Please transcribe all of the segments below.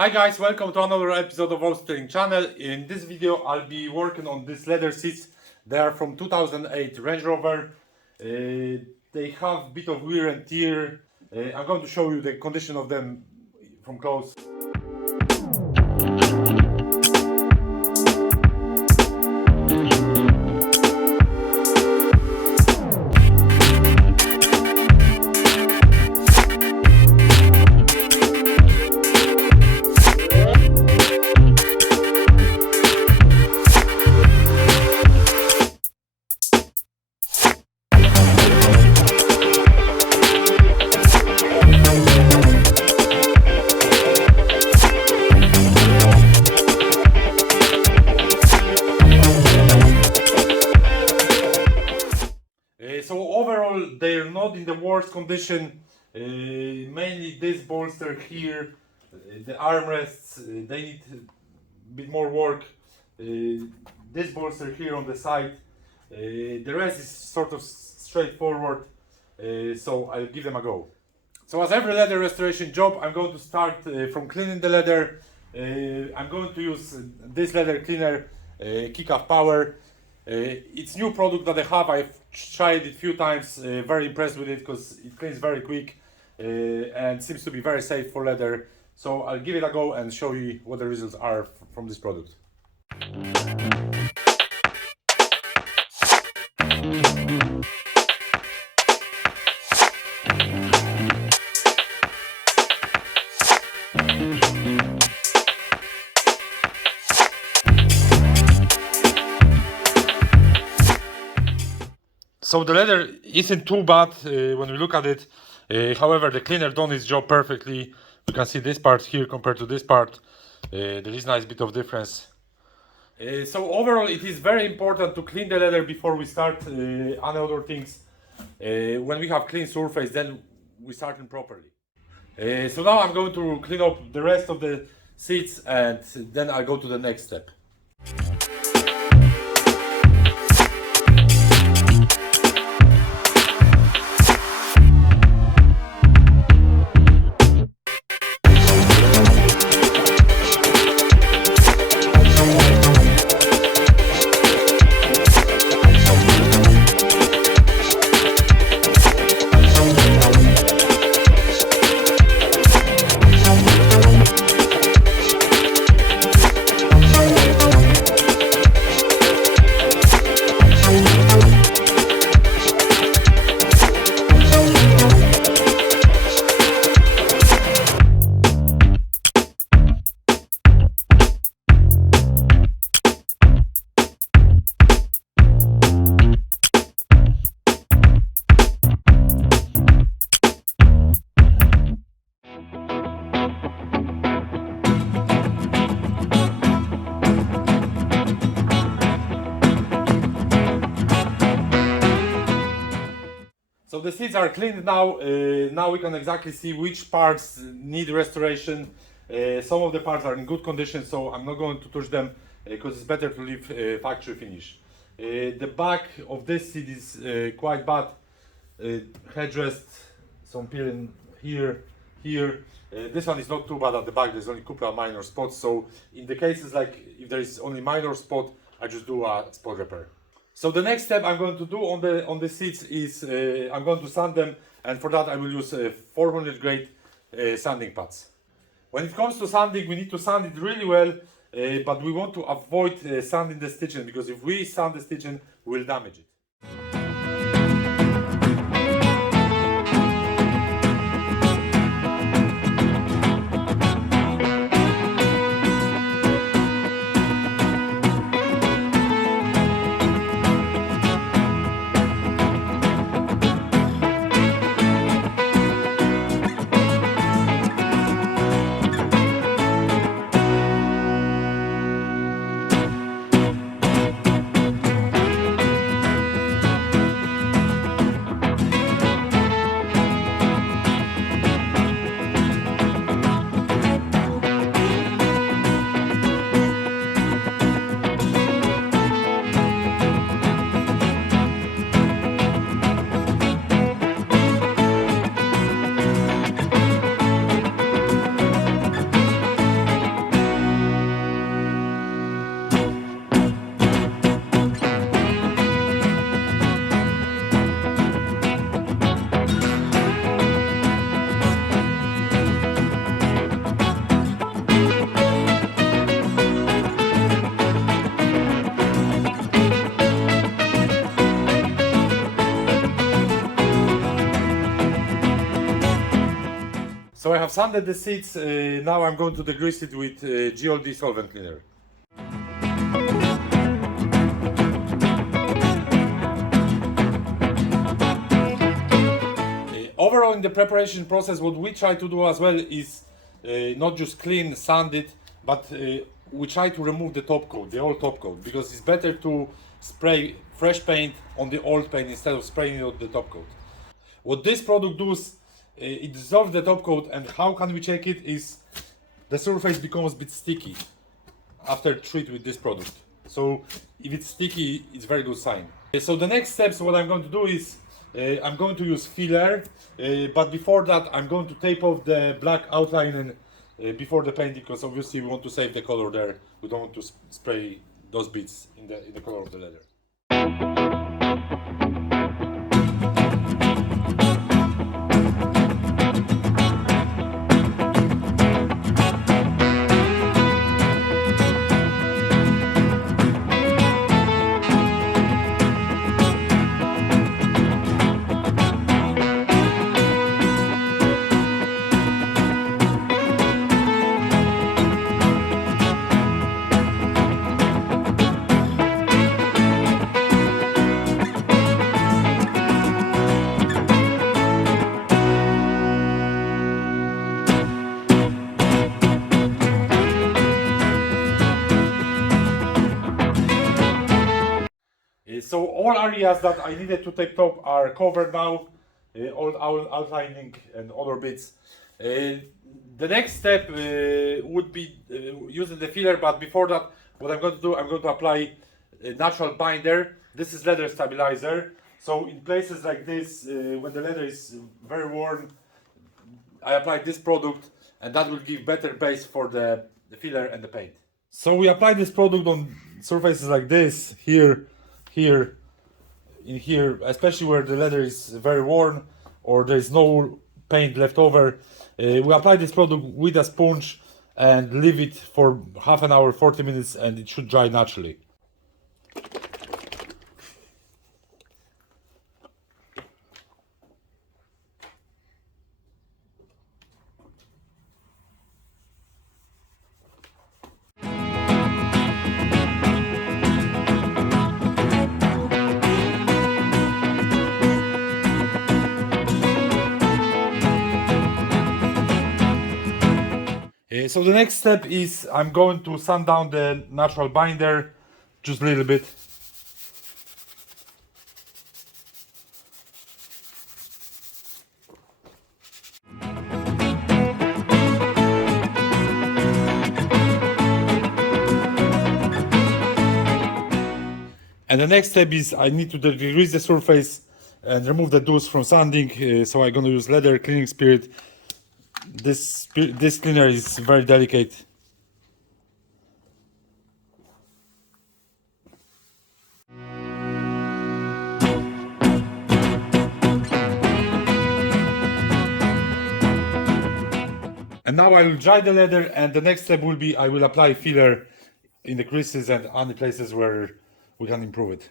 Hi guys, welcome to another episode of Wholesale channel. In this video I'll be working on these leather seats. They are from 2008 Range Rover. They have a bit of wear and tear. I'm going to show you the condition of them from close. So overall they're not in the worst condition. Mainly this bolster here, the armrests, they need a bit more work. This bolster here on the side, the rest is sort of straightforward, so I'll give them a go. So as every leather restoration job, I'm going to start from cleaning the leather. I'm going to use this leather cleaner, Kick-Off Power. It's new product that I have. I've tried it a few times. Very impressed with it because it cleans very quick and seems to be very safe for leather. So I'll give it a go and show you what the results are from this product. So the leather isn't too bad when we look at it. However, the cleaner done its job perfectly. You can see this part here compared to this part. There is a nice bit of difference. So overall, it is very important to clean the leather before we start any other things. When we have clean surface, then we start it properly. So now I'm going to clean up the rest of the seats and then I'll go to the next step. So the seats are cleaned now. Now we can exactly see which parts need restoration. Some of the parts are in good condition, so I'm not going to touch them because it's better to leave factory finish. The back of this seat is quite bad. Headrest, some peeling here. This one is not too bad at the back. There's only a couple of minor spots. So in the cases like if there is only minor spot, I just do a spot repair. So the next step I'm going to do on the seats is I'm going to sand them, and for that I will use 400 grade sanding pads. When it comes to sanding, we need to sand it really well, but we want to avoid sanding the stitching, because if we sand the stitching, we'll damage it. So I have sanded the seats, now I'm going to degrease it with GLD solvent cleaner. Overall in the preparation process, what we try to do as well is not just clean, sand it, but we try to remove the top coat, the old top coat, because it's better to spray fresh paint on the old paint instead of spraying it on the top coat. What this product does, it dissolves the top coat, and how can we check it is the surface becomes a bit sticky after treat with this product. So if it's sticky, it's very good sign. So the next steps, what I'm going to do is I'm going to use filler, but before that I'm going to tape off the black outline and before the paint, because obviously we want to save the color there. We don't want to spray those bits in the color of the leather. So all areas that I needed to tape top are covered now, all outlining and other bits. The next step would be using the filler, but before that, what I'm going to do, I'm going to apply a natural binder. This is leather stabilizer. So in places like this, when the leather is very worn, I apply this product, and that will give better base for the filler and the paint. So we apply this product on surfaces like this, here, in here, especially where the leather is very worn or there is no paint left over. We apply this product with a sponge and leave it for half an hour, 40 minutes, and it should dry naturally. So the next step is I'm going to sand down the natural binder just a little bit. And the next step is I need to degrease the surface and remove the dust from sanding. So I'm going to use leather cleaning spirit. This cleaner is very delicate. And now I will dry the leather, and the next step will be I will apply filler in the creases and any places where we can improve it.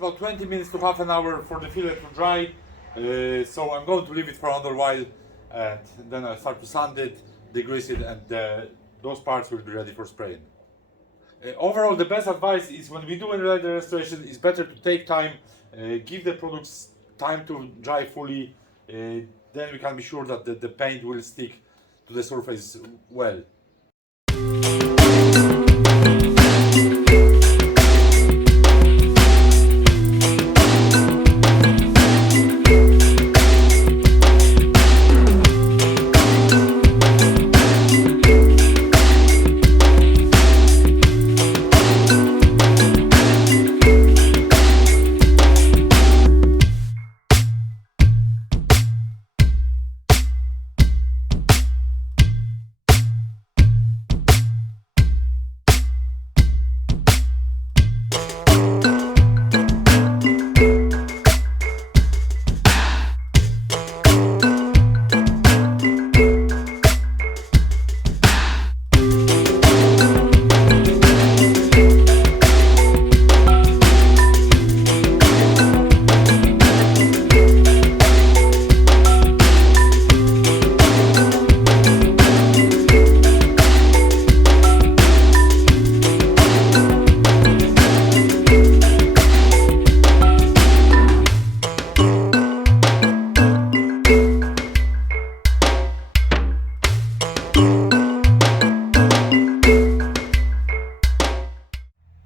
About 20 minutes to half an hour for the filler to dry, so I'm going to leave it for another while, and then I'll start to sand it, degrease it, and those parts will be ready for spraying. Overall, the best advice is when we do a leather restoration, it's better to take time, give the products time to dry fully, then we can be sure that the paint will stick to the surface well.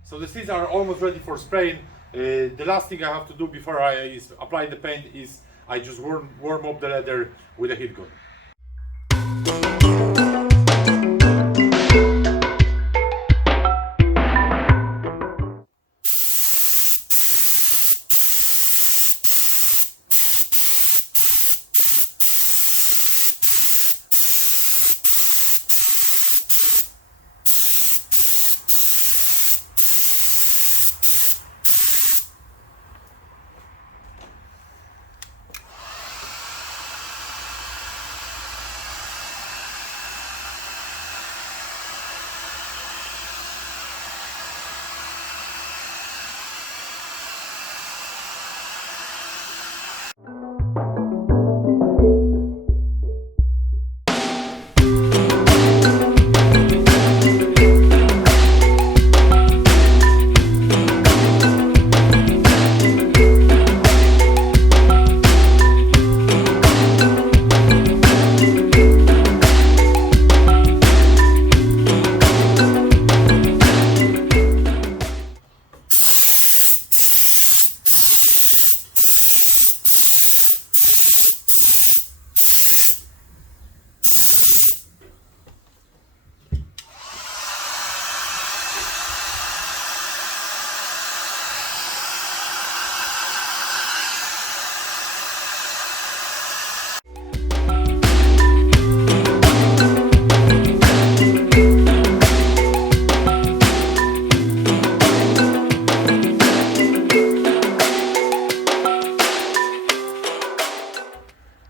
So the seats are almost ready for spraying. The last thing I have to do before I apply the paint is I just warm up the leather with a heat gun.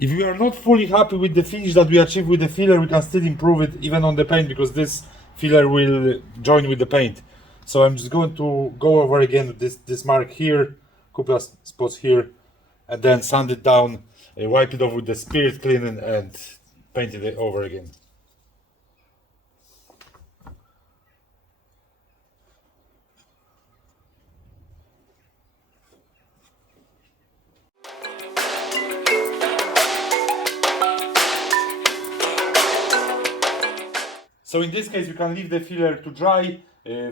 If we are not fully happy with the finish that we achieve with the filler, we can still improve it even on the paint, because this filler will join with the paint. So I'm just going to go over again this mark here, couple of spots here, and then sand it down, wipe it off with the spirit cleaning, and paint it over again. So in this case we can leave the filler to dry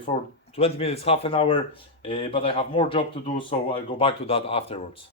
for 20 minutes, half an hour, but I have more job to do, so I'll go back to that afterwards.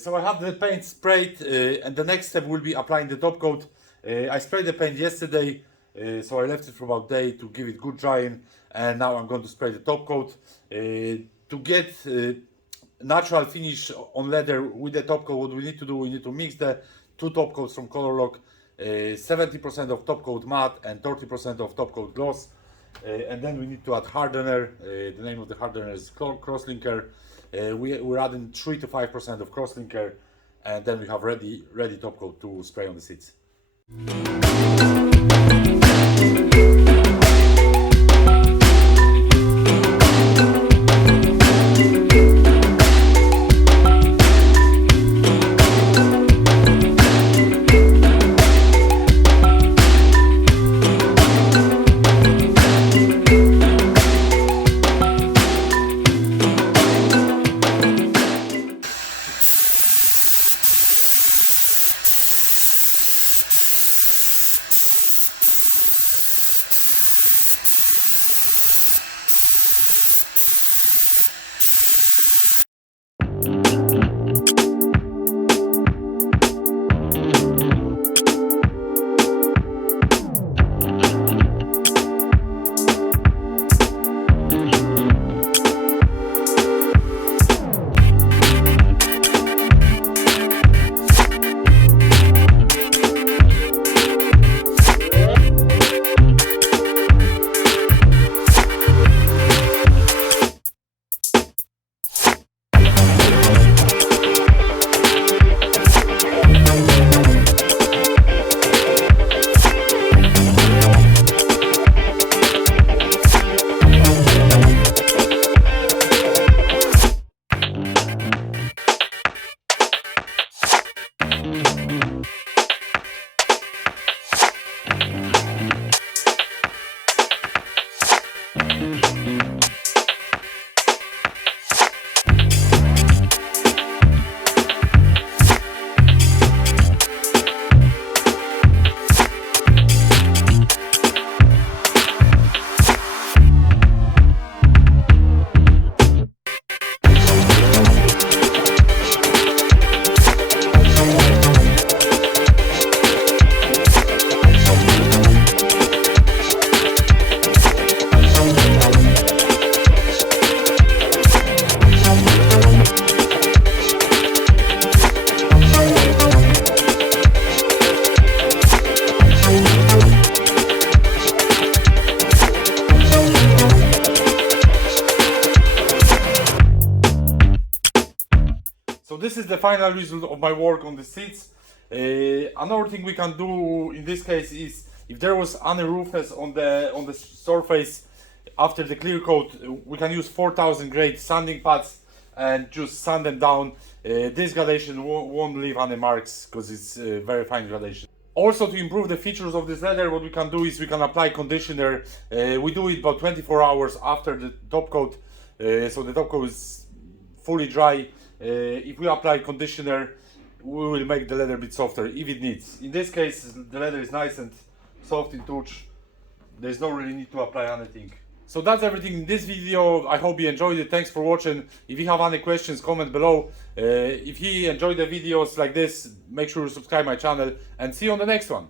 So I have the paint sprayed, and the next step will be applying the top coat. I sprayed the paint yesterday, so I left it for about a day to give it good drying, and now I'm going to spray the top coat. To get natural finish on leather with the top coat, what we need to do, we need to mix the two top coats from Colourlock, 70% of top coat matte and 30% of top coat gloss. And then we need to add hardener. The name of the hardener is crosslinker. We're adding 3 to 5% of crosslinker, and then we have ready top coat to spray on the seats. So this is the final result of my work on the seats. Another thing we can do in this case is, if there was any roughness on the surface after the clear coat, we can use 4000 grade sanding pads and just sand them down. This gradation won't leave any marks because it's very fine gradation. Also, to improve the features of this leather, what we can do is we can apply conditioner. We do it about 24 hours after the top coat, so the top coat is fully dry. If we apply conditioner, we will make the leather a bit softer if it needs. In this case, the leather is nice and soft in touch. There's no really need to apply anything. So that's everything in this video. I hope you enjoyed it. Thanks for watching. If you have any questions, comment below. If you enjoyed the videos like this, make sure to subscribe my channel, and see you on the next one.